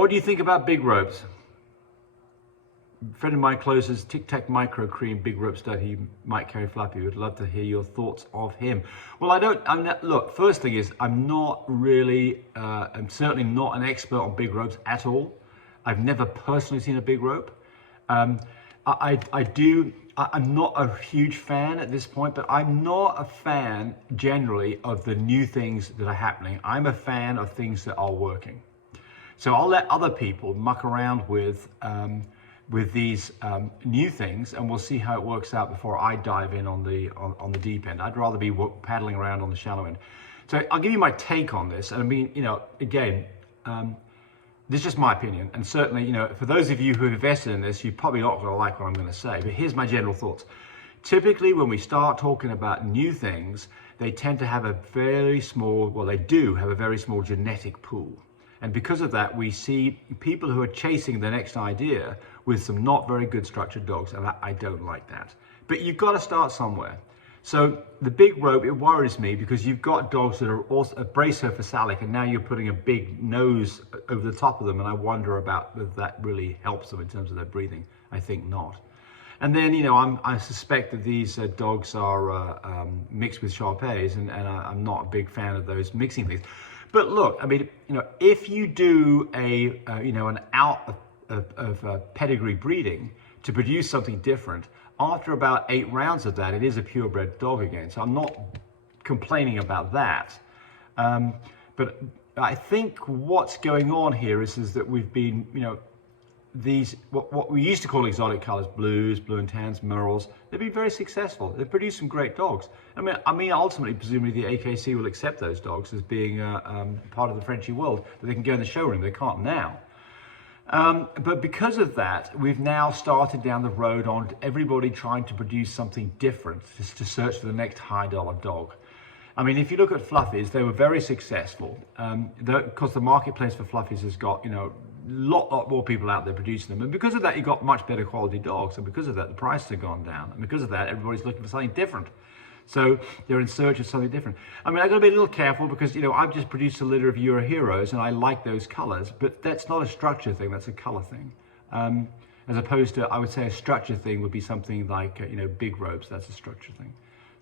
What do you think about big ropes? A friend of mine closes Tic Tac Micro Cream big rope stud. He might carry Fluffy. Would love to hear your thoughts of him. Well, look, first thing is I'm certainly not an expert on big ropes at all. I've never personally seen a big rope. I'm not a huge fan at this point, but I'm not a fan generally of the new things that are happening. I'm a fan of things that are working. So I'll let other people muck around with these new things, and we'll see how it works out before I dive in on the deep end. I'd rather be paddling around on the shallow end. So I'll give you my take on this. And I mean, again, this is just my opinion. And certainly, for those of you who have invested in this, you're probably not going to like what I'm going to say. But here's my general thoughts. Typically, when we start talking about new things, they tend to have a very small, well, they do have a very small genetic pool. And because of that, we see people who are chasing the next idea with some not very good structured dogs, and I don't like that. But you've got to start somewhere. So the big rope, it worries me because you've got dogs that are also a brachiophysallic, and now you're putting a big nose over the top of them, and I wonder about whether that really helps them in terms of their breathing. I think not. And then, I suspect that these dogs are mixed with Shar-Peis, and I'm not a big fan of those mixing things. But look, I mean, if you do an out of pedigree breeding to produce something different, after about 8 rounds of that, it is a purebred dog again. So I'm not complaining about that. But I think what's going on here is that we've been, these, what we used to call exotic colors, blues, blue and tans, merles, they've been very successful. They've produced some great dogs. I mean, ultimately, presumably the AKC will accept those dogs as being part of the Frenchie world, that they can go in the showroom. They can't now. But because of that, we've now started down the road on everybody trying to produce something different, just to search for the next high-dollar dog. I mean, if you look at Fluffies, they were very successful because the marketplace for Fluffies has got, lot more people out there producing them, and because of that you got much better quality dogs, and because of that the prices have gone down, and because of that everybody's looking for something different, so they're in search of something different. I mean, I've got to be a little careful because I've just produced a litter of Euro Heroes and I like those colors, but that's not a structure thing, that's a color thing, as opposed to, I would say, a structure thing would be something like big ropes. That's a structure thing.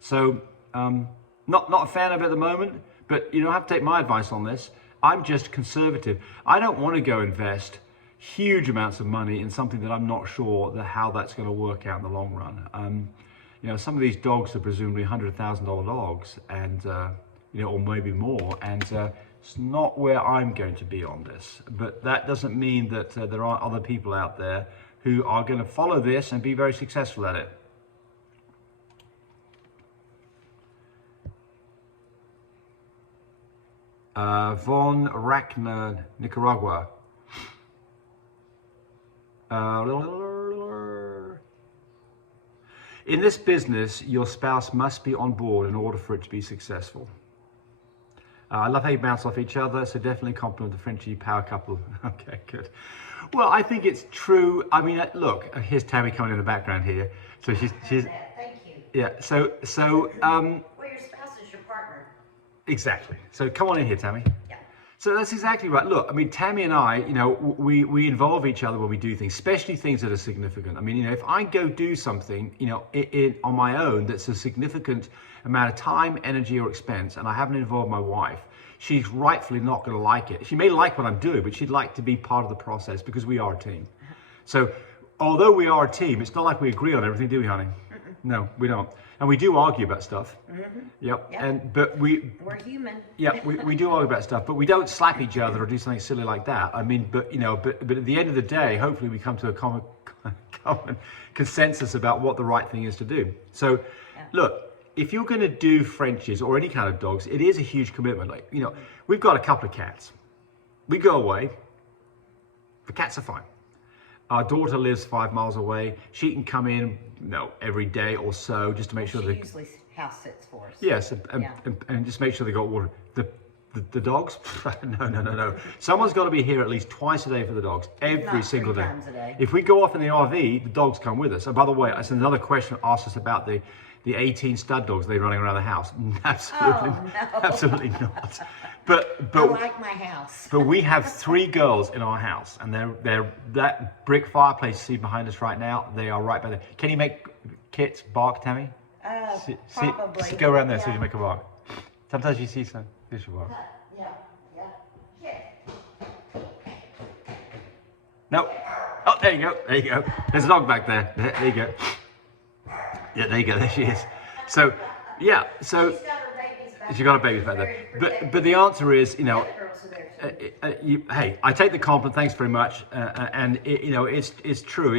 So not a fan of it at the moment, but you don't have to take my advice on this. I'm just conservative. I don't want to go invest huge amounts of money in something that I'm not sure how that's going to work out in the long run. Some of these dogs are presumably $100,000 dogs, and or maybe more, and it's not where I'm going to be on this. But that doesn't mean that there aren't other people out there who are going to follow this and be very successful at it. Von Rachner, Nicaragua. In this business, your spouse must be on board in order for it to be successful. I love how you bounce off each other, so definitely compliment the Frenchie power couple. Okay, good. Well, I think it's true. I mean, look, here's Tammy coming in the background here. So she's Thank you. Yeah, so well, your spouse is your partner. Exactly. So come on in here, Tammy. Yeah. So that's exactly right. Look, I mean, Tammy and I, we involve each other when we do things, especially things that are significant. I mean, if I go do something, on my own, that's a significant amount of time, energy, or expense, and I haven't involved my wife, she's rightfully not going to like it. She may like what I'm doing, but she'd like to be part of the process because we are a team. So although we are a team, it's not like we agree on everything, do we, honey? No, we don't. And we do argue about stuff. Yep. But we're human. Yeah, we do argue about stuff, but we don't slap each other or do something silly like that. I mean, but at the end of the day, hopefully we come to a common consensus about what the right thing is to do. So, look, if you're going to do Frenchies or any kind of dogs, it is a huge commitment. Like, we've got a couple of cats. We go away. The cats are fine. Our daughter lives 5 miles away. She can come in, every day or so, just to make sure she usually house sits for us. Yes, and just make sure they got water. The dogs? No. Someone's got to be here at least twice a day for the dogs, every single day. Times a day. If we go off in the RV, the dogs come with us. And by the way, that's another question asked us about the the 18 stud dogs they're running around the house. Absolutely, Oh, no. absolutely not. But I like my house. but we have 3 girls in our house, and they're that brick fireplace you see behind us right now. They are right by there. Can you make Kit bark, Tammy? Probably. Go around there so Yeah. you make a bark. Sometimes you see some. This will bark. Yeah, yeah. No. Oh, there you go. There you go. There's a dog back there. There you go. Yeah, there you go. There she is. So, yeah. So She's got her babies back. she got a baby back there. But the answer is, you know, Girls are there too. hey, I take the compliment. Thanks very much. And you know, it's true.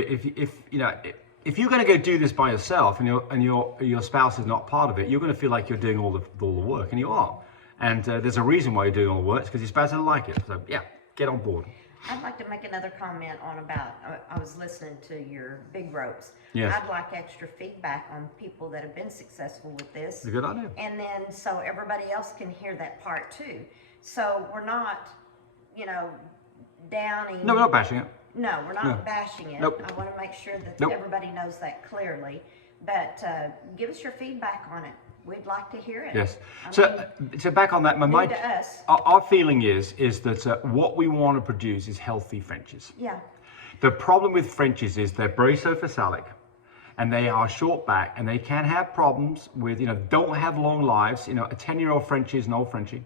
If you're going to go do this by yourself and your spouse is not part of it, you're going to feel like you're doing all the work, and you are. And there's a reason why you're doing all the work. It's because your spouse doesn't like it. So yeah, get on board. I'd like to make another comment on about, I was listening to your big ropes. Yes. I'd like extra feedback on people that have been successful with this. It's a good idea. And then so everybody else can hear that part too. So we're not, downing. No, we're not bashing it. No, we're not No. bashing it. Nope. I want to make sure that Nope. everybody knows that clearly. But give us your feedback on it. We'd like to hear it. Yes. I So back on that, new to us. our feeling is that what we want to produce is healthy Frenchies. Yeah. The problem with Frenchies is they're brachycephalic, and they are short back, and they can have problems with, don't have long lives. A 10-year-old Frenchie is an old Frenchie.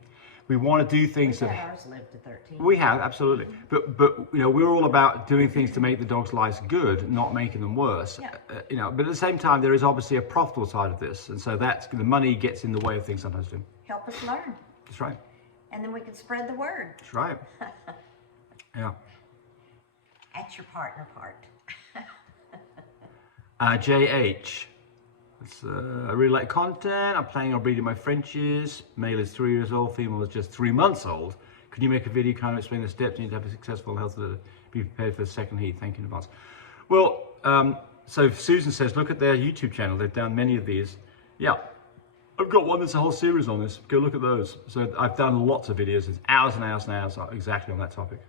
We want to do things Yeah, that ours lived to 13. we have, absolutely. But we're all about doing things to make the dogs' lives good, not making them worse. Yeah. But at the same time, there is obviously a profitable side of this, and so that's the money gets in the way of things sometimes too. Help us learn. That's right. And then we can spread the word. That's right. Yeah. That's your partner part. JH. I really like content. I'm planning on breeding my Frenchies. Male is 3 years old, female is just 3 months old. Can you make a video kind of explain the steps you need to have a successful health to be prepared for the second heat? Thank you in advance. Well, so Susan says, look at their YouTube channel. They've done many of these. Yeah, I've got one that's a whole series on this. Go look at those. So I've done lots of videos. It's hours and hours and hours exactly on that topic.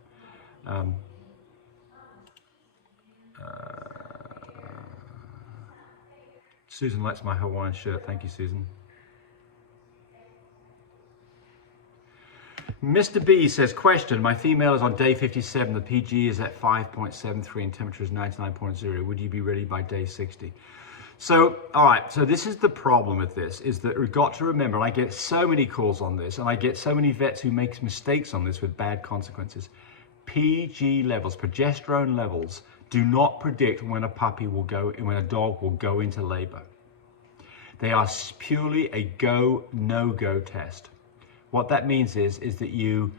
Susan likes my Hawaiian shirt. Thank you, Susan. Mr. B says, question, my female is on day 57. The PG is at 5.73 and temperature is 99.0. Would you be ready by day 60? So, all right, so this is the problem with this, is that we've got to remember, and I get so many calls on this, and I get so many vets who make mistakes on this with bad consequences. PG levels, progesterone levels, do not predict when a dog will go into labor. They are purely a go, no-go test. What that means is that you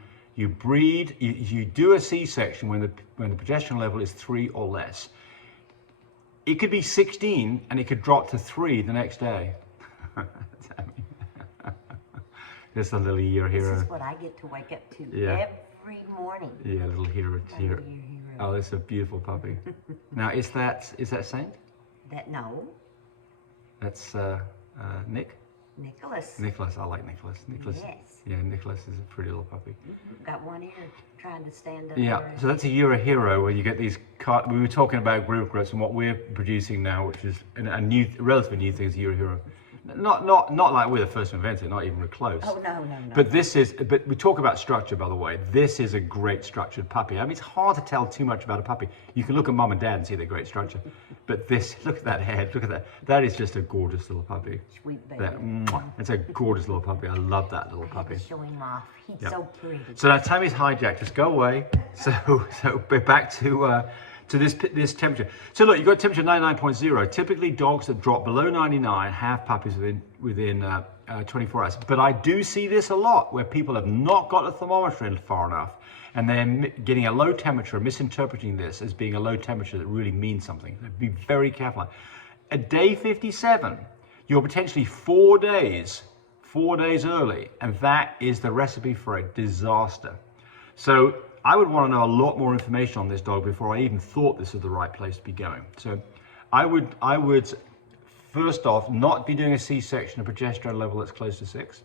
breed, you do a C-section when the progesterone level is 3 or less. It could be 16 and it could drop to 3 the next day. Just a little year hero. This is what I get to wake up to Yeah. every morning. Yeah, little hero. Hero. Oh, that's a beautiful puppy. Now, is that Saint? No, That's Nick? Nicholas. Nicholas, I like Nicholas. Nicholas. Yes. Yeah, Nicholas is a pretty little puppy. Got one ear trying to stand up. Yeah, there. so that's a Euro Hero where you get these. We were talking about group growths and what we're producing now, which is a new, relatively new thing, is Euro Hero. Not like we're the first to invent it, not even close. Oh no. But but we talk about structure, by the way. This is a great structured puppy. I mean, it's hard to tell too much about a puppy. You can look at mum and dad and see their great structure. But look at that head, look at that. That is just a gorgeous little puppy. Sweet baby. It's a gorgeous little puppy. I love that little I had puppy. to show him off. He's Yep. so pretty. So now Tammy's hijacked. Just go away. So we're back to this temperature. So look, you've got temperature 99.0. Typically, dogs that drop below 99 have puppies within 24 hours. But I do see this a lot where people have not got the thermometer in far enough, and they're getting a low temperature, misinterpreting this as being a low temperature that really means something. So be very careful. At day 57, you're potentially 4 days early, and that is the recipe for a disaster. So I would want to know a lot more information on this dog before I even thought this was the right place to be going. So I would first off not be doing a C-section at a progesterone level that's close to 6.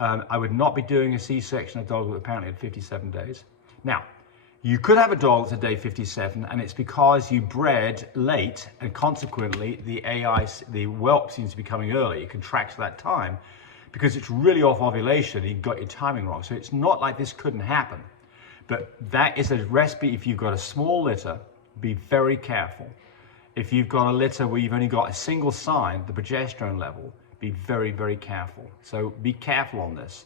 I would not be doing a C-section at a dog that apparently had 57 days. Now, You could have a dog that's at day 57, and it's because you bred late, and consequently the the whelp seems to be coming early. It contracts at that time because it's really off ovulation. You got your timing wrong. So it's not like this couldn't happen, but that is a recipe. If you've got a small litter, be very careful. If you've got a litter where you've only got a single sign, the progesterone level, be very, very careful. So be careful on this.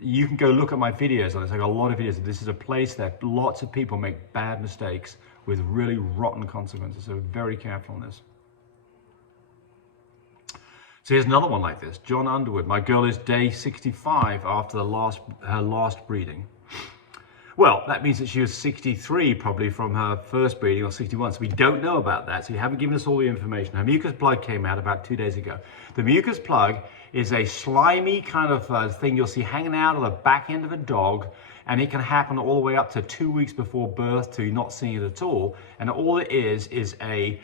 You can go look at my videos on this. I got a lot of videos. This is a place that lots of people make bad mistakes with really rotten consequences. So very careful on this. So here's another one like this. John Underwood. My girl is day 65 after her last breeding. Well, that means that she was 63 probably from her first breeding, or 61. So we don't know about that. So you haven't given us all the information. Her mucus plug came out about 2 days ago. The mucus plug is a slimy kind of thing you'll see hanging out on the back end of a dog, and it can happen all the way up to 2 weeks before birth to not seeing it at all. And all it is a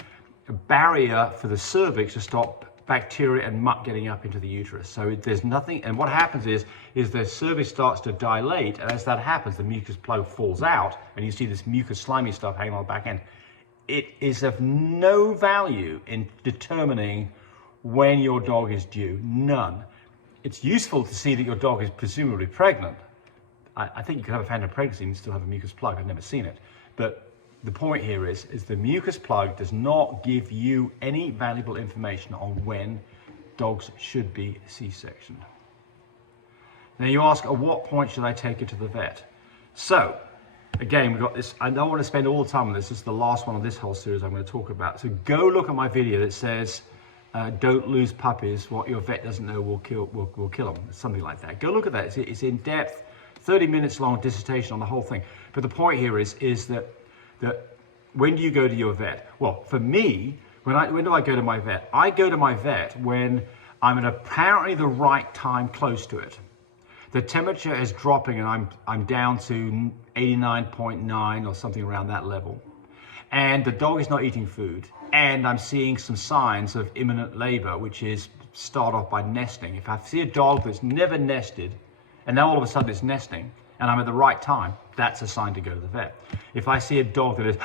barrier for the cervix to stop bacteria and muck getting up into the uterus. So there's nothing, and what happens is the cervix starts to dilate, and as that happens, the mucus plug falls out, and you see this mucus slimy stuff hanging on the back end. It is of no value in determining when your dog is due, none. It's useful to see that your dog is presumably pregnant. I think you could have a phantom pregnancy and still have a mucus plug. I've never seen it, but the point here is the mucus plug does not give you any valuable information on when dogs should be C-sectioned. Now you ask, at what point should I take it to the vet? So, again, we've got this. I don't want to spend all the time on this. This is the last one of this whole series I'm going to talk about. So go look at my video that says, don't lose puppies. What your vet doesn't know will kill them. Something like that. Go look at that. It's in depth, 30 minutes long dissertation on the whole thing. But the point here is that when do you go to your vet? Well, for me, when do I go to my vet? I go to my vet when I'm at apparently the right time close to it. The temperature is dropping and I'm down to 89.9 or something around that level. And the dog is not eating food. And I'm seeing some signs of imminent labor, which is start off by nesting. If I see a dog that's never nested, and now all of a sudden it's nesting, and I'm at the right time, that's a sign to go to the vet. If I see a dog that is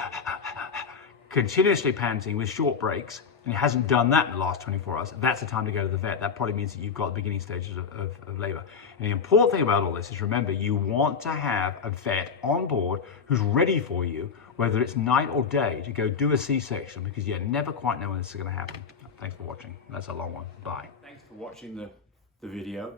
continuously panting with short breaks, and it hasn't done that in the last 24 hours, that's the time to go to the vet. That probably means that you've got the beginning stages of labor. And the important thing about all this is, remember, you want to have a vet on board who's ready for you, whether it's night or day, to go do a C-section, because you never quite know when this is going to happen. Thanks for watching. That's a long one. Bye. Thanks for watching the video.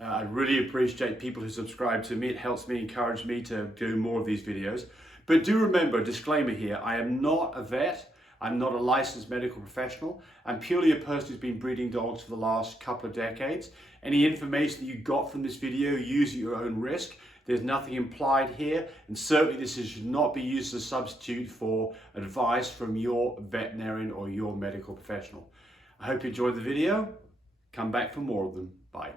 I really appreciate people who subscribe to me. It helps me, encourage me to do more of these videos. But do remember, disclaimer here, I am not a vet. I'm not a licensed medical professional. I'm purely a person who's been breeding dogs for the last couple of decades. Any information that you got from this video, use at your own risk. There's nothing implied here, and certainly this should not be used as a substitute for advice from your veterinarian or your medical professional. I hope you enjoyed the video. Come back for more of them. Bye.